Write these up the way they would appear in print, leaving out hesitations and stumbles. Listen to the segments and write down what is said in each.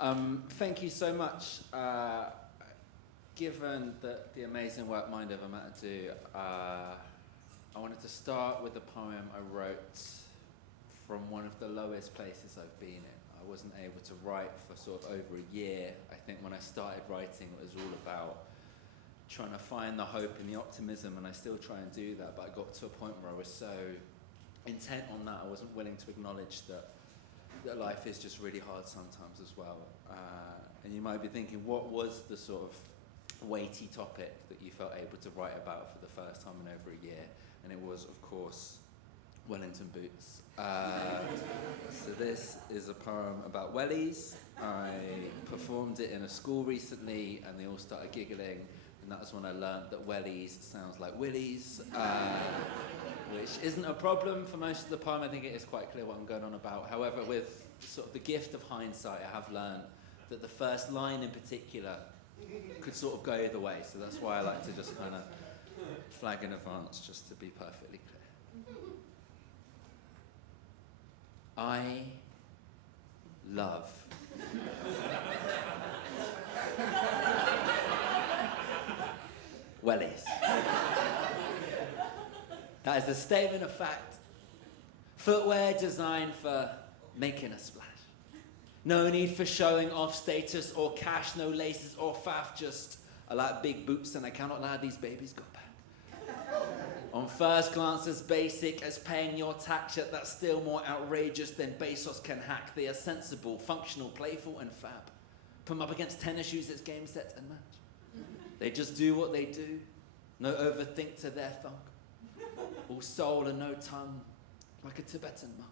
Thank you so much. Given the amazing work Mind Over Matter do, I wanted to start with a poem I wrote from one of the lowest places I've been in. I wasn't able to write for sort of over a year. I think when I started writing, it was all about trying to find the hope and the optimism, and I still try and do that, but I got to a point where I was so intent on that, I wasn't willing to acknowledge that life is just really hard sometimes as well. And you might be thinking, what was the sort of weighty topic that you felt able to write about for the first time in over a year? And it was, of course, Wellington boots. So this is a poem about wellies. I performed it in a school recently, and they all started giggling, and that was when I learned that wellies sounds like willies, which isn't a problem for most of the poem. I think it is quite clear what I'm going on about. However, with sort of the gift of hindsight, I have learned that the first line in particular could sort of go either way. So that's why I like to just kind of flag in advance, just to be perfectly clear. I love wellies. That is a statement of fact. Footwear designed for making a splash. No need for showing off status or cash, no laces or faff, just I like big boots and I cannot allow these babies go back. On first glance as basic as paying your tax, yet that's still more outrageous than Bezos can hack. They are sensible, functional, playful and fab. Put them up against tennis shoes, it's game, set and match. They just do what they do, no overthink to their thunk. All soul and no tongue, like a Tibetan monk.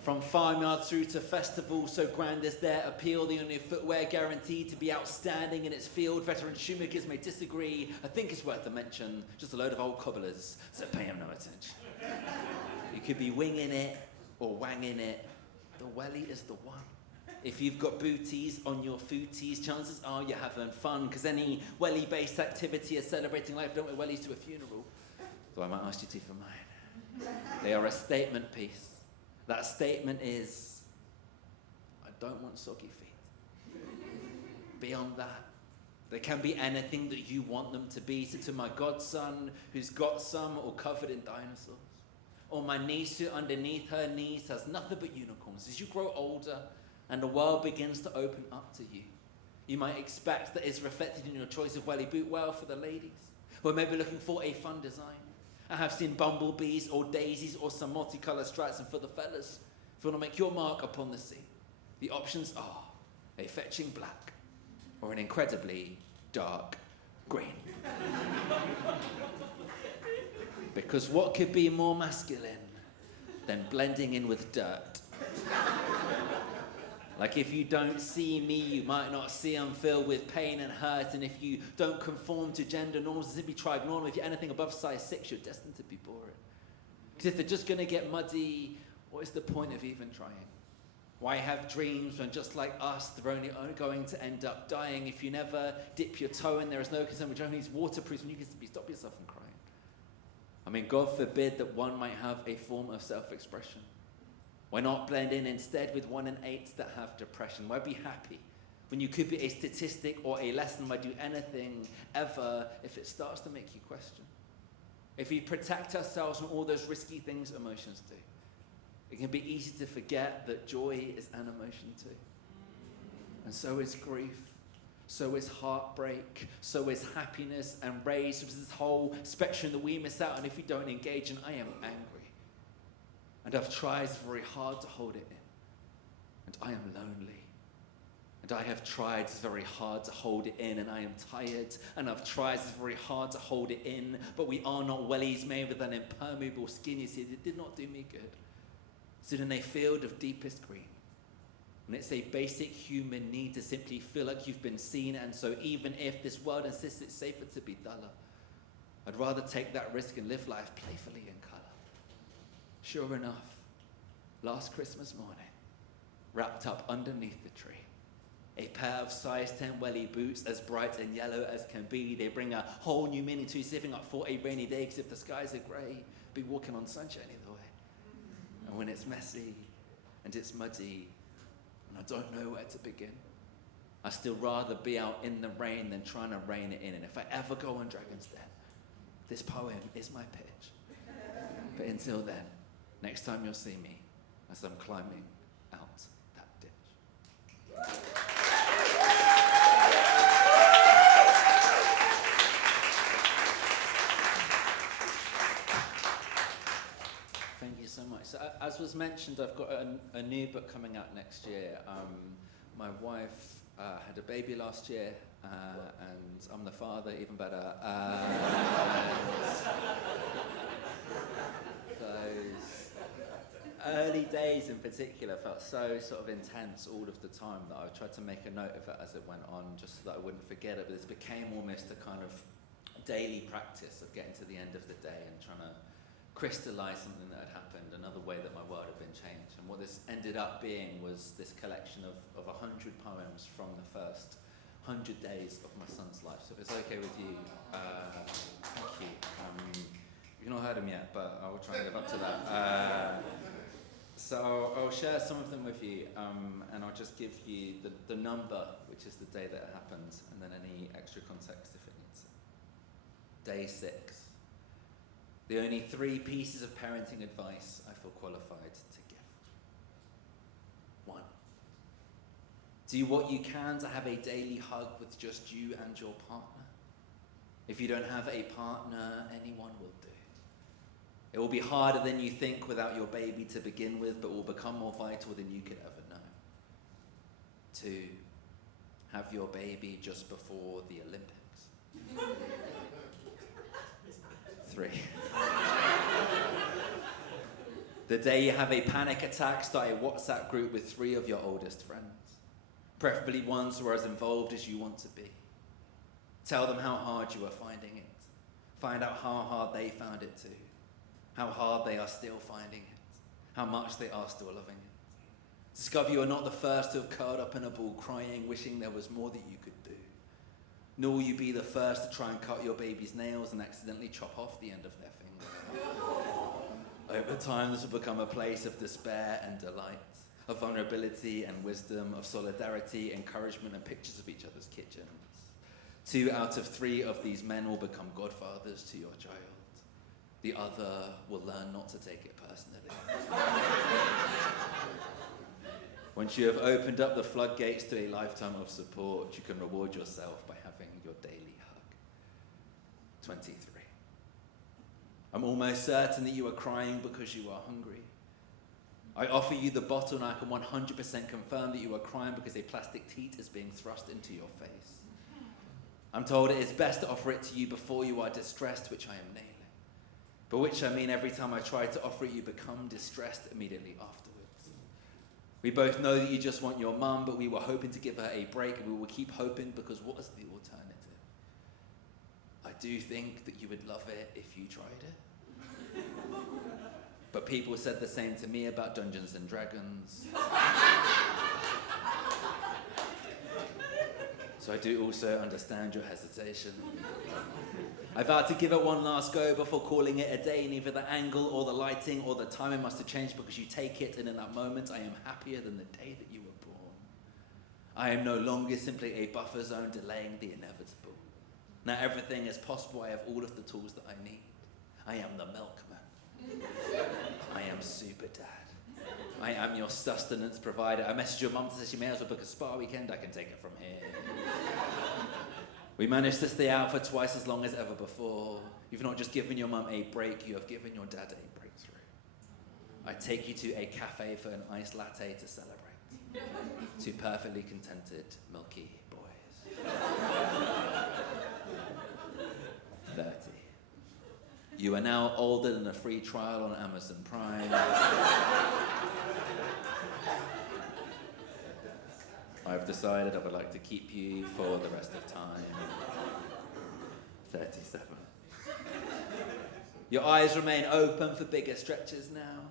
From farmyard through to festival, so grand is their appeal. The only footwear guaranteed to be outstanding in its field. Veteran shoemakers may disagree. I think it's worth a mention. Just a load of old cobblers, so pay them no attention. You could be winging it or wanging it. The welly is the one. If you've got booties on your footies, chances are you're having fun, because any welly-based activity is celebrating life. Don't wear wellies to a funeral. So I might ask you to for mine. They are a statement piece. That statement is, I don't want soggy feet. Beyond that, they can be anything that you want them to be. So to my godson, who's got some or covered in dinosaurs, or my niece who underneath her knees has nothing but unicorns. As you grow older and the world begins to open up to you, you might expect that it's reflected in your choice of welly boot. Well, for the ladies, who are maybe looking for a fun design, I have seen bumblebees or daisies or some multicolored stripes. And for the fellas, if you want to make your mark upon the scene, the options are a fetching black or an incredibly dark green. Because what could be more masculine than blending in with dirt? Like, if you don't see me, you might not see I'm filled with pain and hurt. And if you don't conform to gender norms, simply try ignore them. If you're anything above size 6, you're destined to be boring. Because if they're just going to get muddy, what is the point of even trying? Why have dreams when, just like us, they're only going to end up dying? If you never dip your toe in, there is no concern with Germany's waterproof when you can stop yourself from crying. I mean, God forbid that one might have a form of self-expression. Why not blend in instead with 1 in 8 that have depression? Why be happy when you could be a statistic or a lesson? Why do anything ever if it starts to make you question? If we protect ourselves from all those risky things emotions do, it can be easy to forget that joy is an emotion too. And so is grief, so is heartbreak, so is happiness and rage. So there's this whole spectrum that we miss out on if we don't engage, and I am angry. And I've tried very hard to hold it in. And I am lonely. And I have tried very hard to hold it in, and I am tired. And I've tried very hard to hold it in, but we are not wellies made with an impermeable skin. You see, it did not do me good. Stood in a field of deepest green. And it's a basic human need to simply feel like you've been seen. And so even if this world insists it's safer to be duller, I'd rather take that risk and live life playfully in colour. Sure enough, last Christmas morning, wrapped up underneath the tree, a pair of size 10 welly boots as bright and yellow as can be. They bring a whole new meaning to saving up for a rainy day, because if the skies are grey, be walking on sunshine either way. And when it's messy and it's muddy, and I don't know where to begin. I'd still rather be out in the rain than trying to rein it in. And if I ever go on Dragon's Den, this poem is my pitch. But until then, next time you'll see me as I'm climbing out that ditch. Thank you so much. So, as was mentioned, I've got a new book coming out next year. My wife had a baby last year, and I'm the father, even better. Those early days in particular felt so sort of intense all of the time that I tried to make a note of it as it went on, just so that I wouldn't forget it. But this became almost a kind of daily practice of getting to the end of the day and trying to crystallize something that had happened, another way that my world had been changed. And what this ended up being was this collection of 100 poems from the first 100 days of my son's life. So if it's okay with you, thank you. You've not heard them yet, but I will try and live up to that. So I'll share some of them with you, and I'll just give you the number, which is the day that it happened, and then any extra context if it needs it. Day 6. The only 3 pieces of parenting advice I feel qualified to give. 1. Do what you can to have a daily hug with just you and your partner. If you don't have a partner, anyone will do. It will be harder than you think without your baby to begin with, but will become more vital than you could ever know. 2. Have your baby just before the Olympics. 3. The day you have a panic attack, start a WhatsApp group with 3 of your oldest friends, preferably ones who are as involved as you want to be. Tell them how hard you are finding it. Find out how hard they found it too. How hard they are still finding it. How much they are still loving it. Discover you are not the first to have curled up in a ball crying, wishing there was more that you could do. Nor will you be the first to try and cut your baby's nails and accidentally chop off the end of their finger. Over time, this will become a place of despair and delight, of vulnerability and wisdom, of solidarity, encouragement, and pictures of each other's kitchens. 2 out of 3 of these men will become godfathers to your child. The other will learn not to take it personally. Once you have opened up the floodgates to a lifetime of support, you can reward yourself by having your daily hug. 23. I'm almost certain that you are crying because you are hungry. I offer you the bottle and I can 100% confirm that you are crying because a plastic teat is being thrust into your face. I'm told it is best to offer it to you before you are distressed, which I am nailing. By which I mean every time I try to offer it, you become distressed immediately afterwards. We both know that you just want your mum, but we were hoping to give her a break, and we will keep hoping because what is the alternative? I do think that you would love it if you tried it. But people said the same to me about Dungeons and Dragons. So I do also understand your hesitation. I vowed to give it one last go before calling it a day, and either the angle or the lighting or the timing must have changed because you take it, and in that moment I am happier than the day that you were born. I am no longer simply a buffer zone delaying the inevitable. Now everything is possible. I have all of the tools that I need. I am the milkman. I am super dad. I am your sustenance provider. I messaged your mum to say she may as well book a spa weekend. I can take it from here. We managed to stay out for twice as long as ever before. You've not just given your mum a break, you have given your dad a breakthrough. I take you to a cafe for an iced latte to celebrate. 2 perfectly contented, milky boys. 30. You are now older than a free trial on Amazon Prime. I've decided I would like to keep you for the rest of time. 37. Your eyes remain open for bigger stretches now.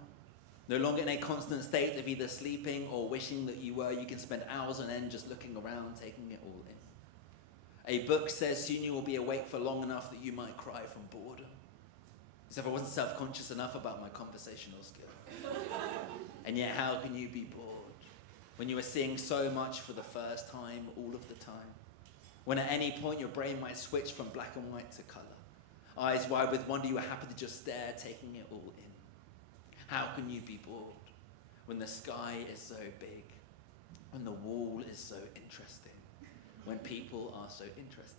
No longer in a constant state of either sleeping or wishing that you were. You can spend hours on end just looking around, taking it all in. A book says soon you will be awake for long enough that you might cry from boredom. As if I wasn't self-conscious enough about my conversational skill. And yet how can you be bored? When you are seeing so much for the first time, all of the time. When at any point your brain might switch from black and white to colour. Eyes wide with wonder, you are happy to just stare, taking it all in. How can you be bored when the sky is so big, when the wall is so interesting, when people are so interested?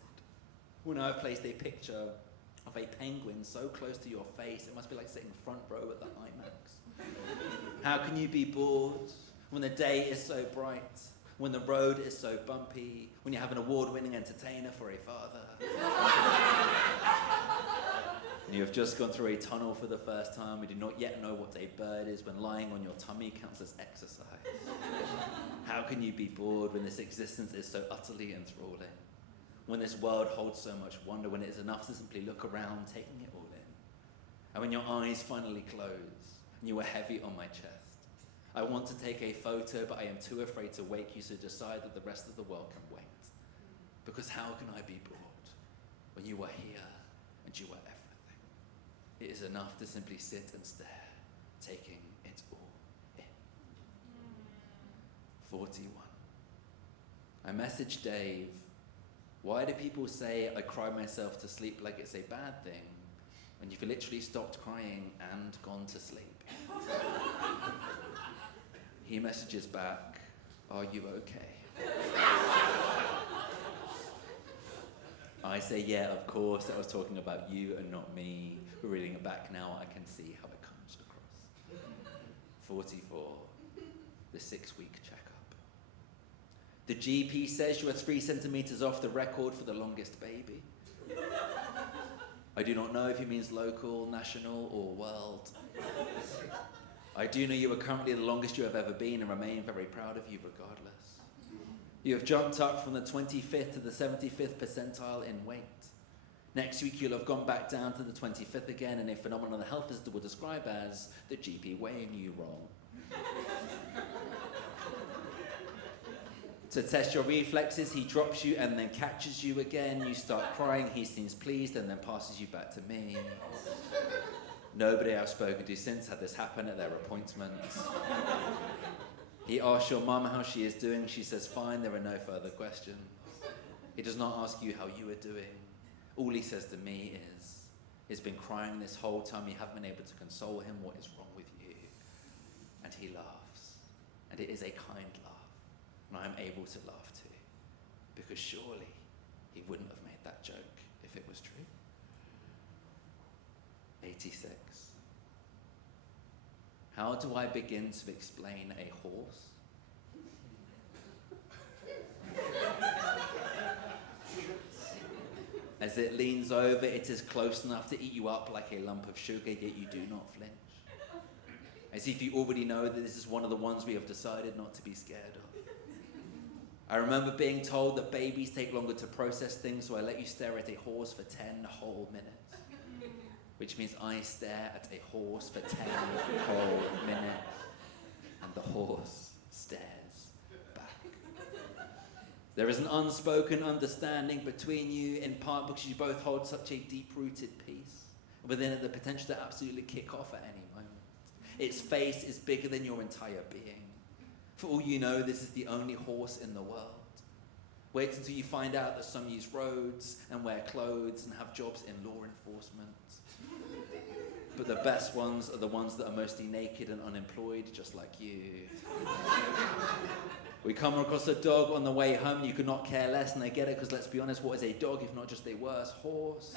When I've placed a picture of a penguin so close to your face, it must be like sitting front row at the IMAX. How can you be bored when the day is so bright, when the road is so bumpy, when you have an award-winning entertainer for a father? And you have just gone through a tunnel for the first time and do not yet know what a bird is when lying on your tummy counts as exercise. How can you be bored when this existence is so utterly enthralling? When this world holds so much wonder, when it is enough to simply look around, taking it all in. And when your eyes finally close and you are heavy on my chest. I want to take a photo, but I am too afraid to wake you, so decide that the rest of the world can wait. Because how can I be bored when you are here and you are everything? It is enough to simply sit and stare, taking it all in. 41. I messaged Dave, why do people say I cry myself to sleep like it's a bad thing when you've literally stopped crying and gone to sleep? He messages back, are you okay? I say, yeah, of course, I was talking about you and not me. We're reading it back now, I can see how it comes across. 44, the 6-week checkup. The GP says you are 3 centimeters off the record for the longest baby. I do not know if he means local, national, or world. I do know you are currently the longest you have ever been and remain very proud of you regardless. You have jumped up from the 25th to the 75th percentile in weight. Next week you'll have gone back down to the 25th again in a phenomenon the health visitor will describe as the GP weighing you wrong. To test your reflexes, he drops you and then catches you again. You start crying, he seems pleased and then passes you back to me. Nobody I've spoken to since had this happen at their appointments. He asks your mum how she is doing. She says, fine, there are no further questions. He does not ask you how you are doing. All he says to me is, he's been crying this whole time. You haven't been able to console him. What is wrong with you? And he laughs. And it is a kind laugh. And I am able to laugh too. Because surely he wouldn't have made that joke if it was true. 86. How do I begin to explain a horse? As it leans over, it is close enough to eat you up like a lump of sugar, yet you do not flinch. As if you already know that this is one of the ones we have decided not to be scared of. I remember being told that babies take longer to process things, so I let you stare at a horse for 10 whole minutes. Which means I stare at a horse for 10 whole minutes, and the horse stares back. There is an unspoken understanding between you, in part because you both hold such a deep-rooted peace, within it the potential to absolutely kick off at any moment. Its face is bigger than your entire being. For all you know, this is the only horse in the world. Wait until you find out that some use roads and wear clothes and have jobs in law enforcement. But the best ones are the ones that are mostly naked and unemployed, just like you. We come across a dog on the way home, and you could not care less, and I get it, because let's be honest, what is a dog if not just a worse horse?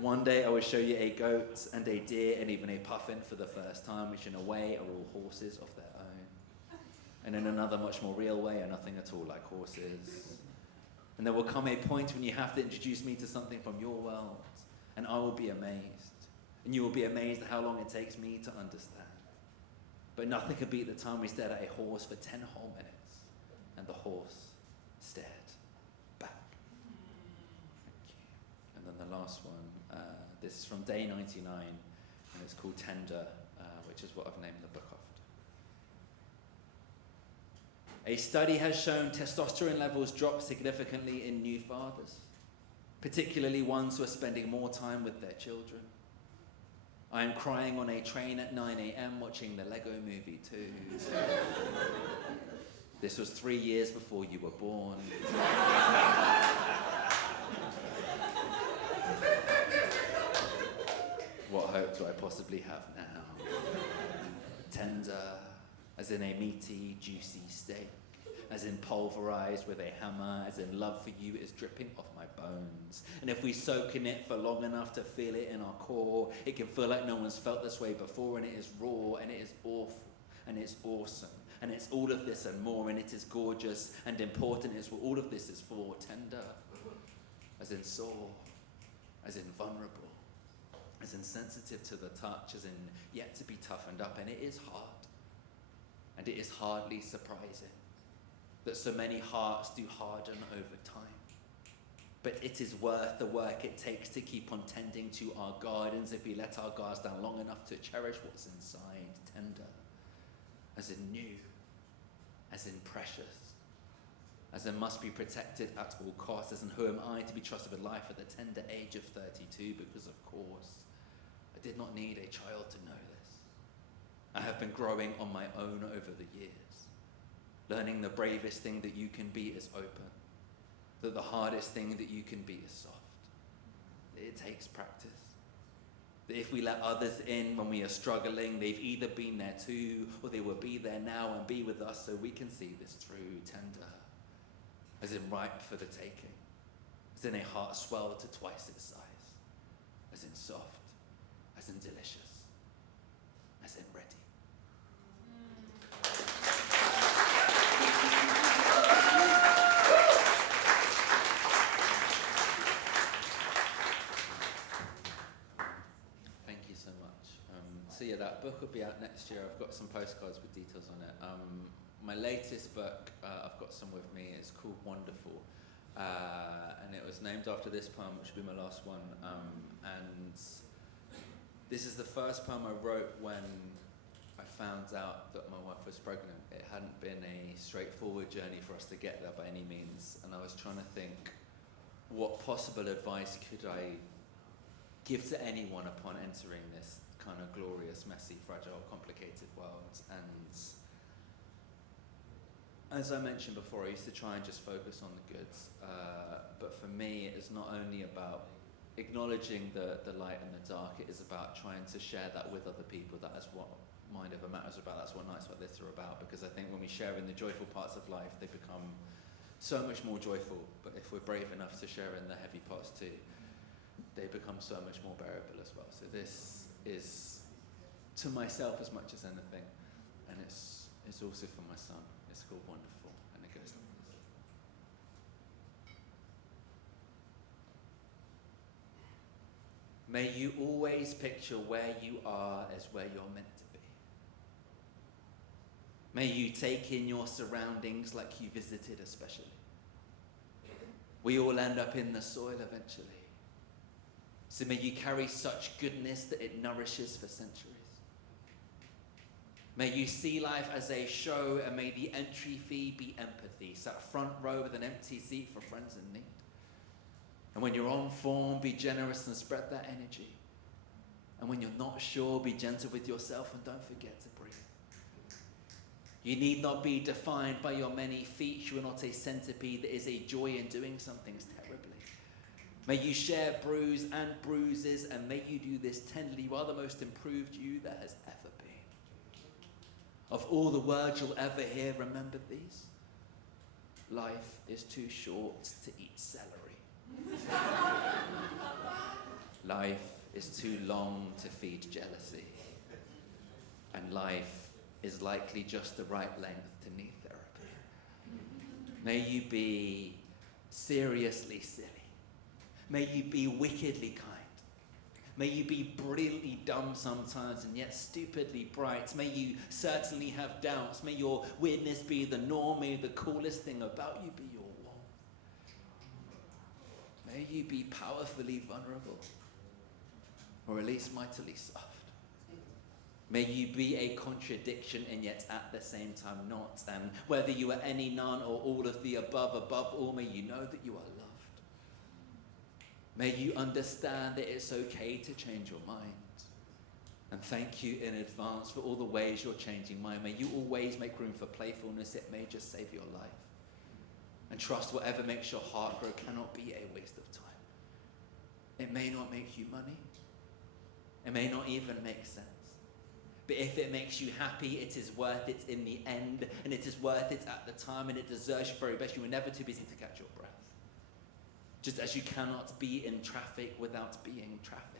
One day I will show you a goat and a deer and even a puffin for the first time, which in a way are all horses of their own. And in another much more real way are nothing at all like horses. And there will come a point when you have to introduce me to something from your world, and I will be amazed. And you will be amazed at how long it takes me to understand. But nothing could beat the time we stared at a horse for 10 whole minutes, and the horse stared back. Thank you. And then the last one, this is from day 99, and it's called Tender, which is what I've named the book after. A study has shown testosterone levels drop significantly in new fathers, particularly ones who are spending more time with their children. I am crying on a train at 9 a.m. watching the Lego Movie 2. This was 3 years before you were born. What hope do I possibly have now? Tender, as in a meaty, juicy steak, as in pulverized with a hammer, as in love for you is dripping off my bones. And if we soak in it for long enough to feel it in our core, it can feel like no one's felt this way before, and it is raw, and it is awful, and it's awesome, and it's all of this and more, and it is gorgeous and important. It's what all of this is for. Tender, as in sore, as in vulnerable, as in sensitive to the touch, as in yet to be toughened up. And it is hard, and it is hardly surprising that so many hearts do harden over time. But it is worth the work it takes to keep on tending to our gardens if we let our guards down long enough to cherish what's inside. Tender, as in new, as in precious, as in must be protected at all costs, as in who am I to be trusted with life at the tender age of 32? Because of course, I did not need a child to know this. I have been growing on my own over the years, learning the bravest thing that you can be is open, that the hardest thing that you can be is soft. It takes practice. That if we let others in when we are struggling, they've either been there too, or they will be there now and be with us so we can see this through. Tender, as in ripe for the taking, as in a heart swelled to twice its size, as in soft, as in delicious, as in ready. So yeah, that book will be out next year. I've got some postcards with details on it. My latest book, I've got some with me, it's called Wonderful. And it was named after this poem, which will be my last one. And this is the first poem I wrote when I found out that my wife was pregnant. It hadn't been a straightforward journey for us to get there by any means. And I was trying to think, what possible advice could I give to anyone upon entering this kind of glorious, messy, fragile, complicated world? And as I mentioned before, I used to try and just focus on the goods, but for me it's not only about acknowledging the light and the dark, it is about trying to share that with other people. That is what Mind Over Matters about, that's what nights like this are about, because I think when we share in the joyful parts of life, they become so much more joyful, but if we're brave enough to share in the heavy parts too, they become so much more bearable as well. So this is to myself as much as anything, and it's also for my son. It's called Wonderful, and it goes like this. May you always picture where you are as where you're meant to be. May you take in your surroundings like you visited especially. We all end up in the soil eventually. So may you carry such goodness that it nourishes for centuries. May you see life as a show, and may the entry fee be empathy, sat front row with an empty seat for friends in need. And when you're on form, be generous and spread that energy. And when you're not sure, be gentle with yourself and don't forget to breathe. You need not be defined by your many feet. You are not a centipede. There is a joy in doing some things terribly. May you share bruise and bruises, and may you do this tenderly. You are the most improved you there has ever been. Of all the words you'll ever hear, remember these. Life is too short to eat celery. Life is too long to feed jealousy. And life is likely just the right length to need therapy. May you be seriously silly. May you be wickedly kind. May you be brilliantly dumb sometimes and yet stupidly bright. May you certainly have doubts. May your weirdness be the norm. May the coolest thing about you be your warmth. May you be powerfully vulnerable, or at least mightily soft. May you be a contradiction and yet at the same time not. And whether you are any, none, or all of the above all, may you know that you are loved. May you understand that it's okay to change your mind. And thank you in advance for all the ways you're changing mine. May you always make room for playfulness. It may just save your life. And trust whatever makes your heart grow cannot be a waste of time. It may not make you money. It may not even make sense. But if it makes you happy, it is worth it in the end. And it is worth it at the time. And it deserves your very best. You were never too busy to catch your breath. Just as you cannot be in traffic without being in traffic.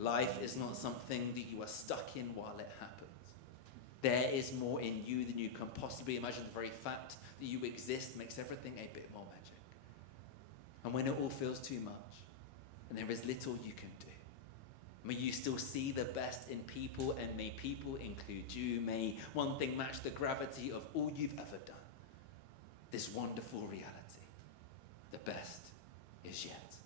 Life is not something that you are stuck in while it happens. There is more in you than you can possibly imagine. The very fact that you exist makes everything a bit more magic. And when it all feels too much, and there is little you can do, may you still see the best in people, and may people include you. May one thing match the gravity of all you've ever done. This wonderful reality. The best is yet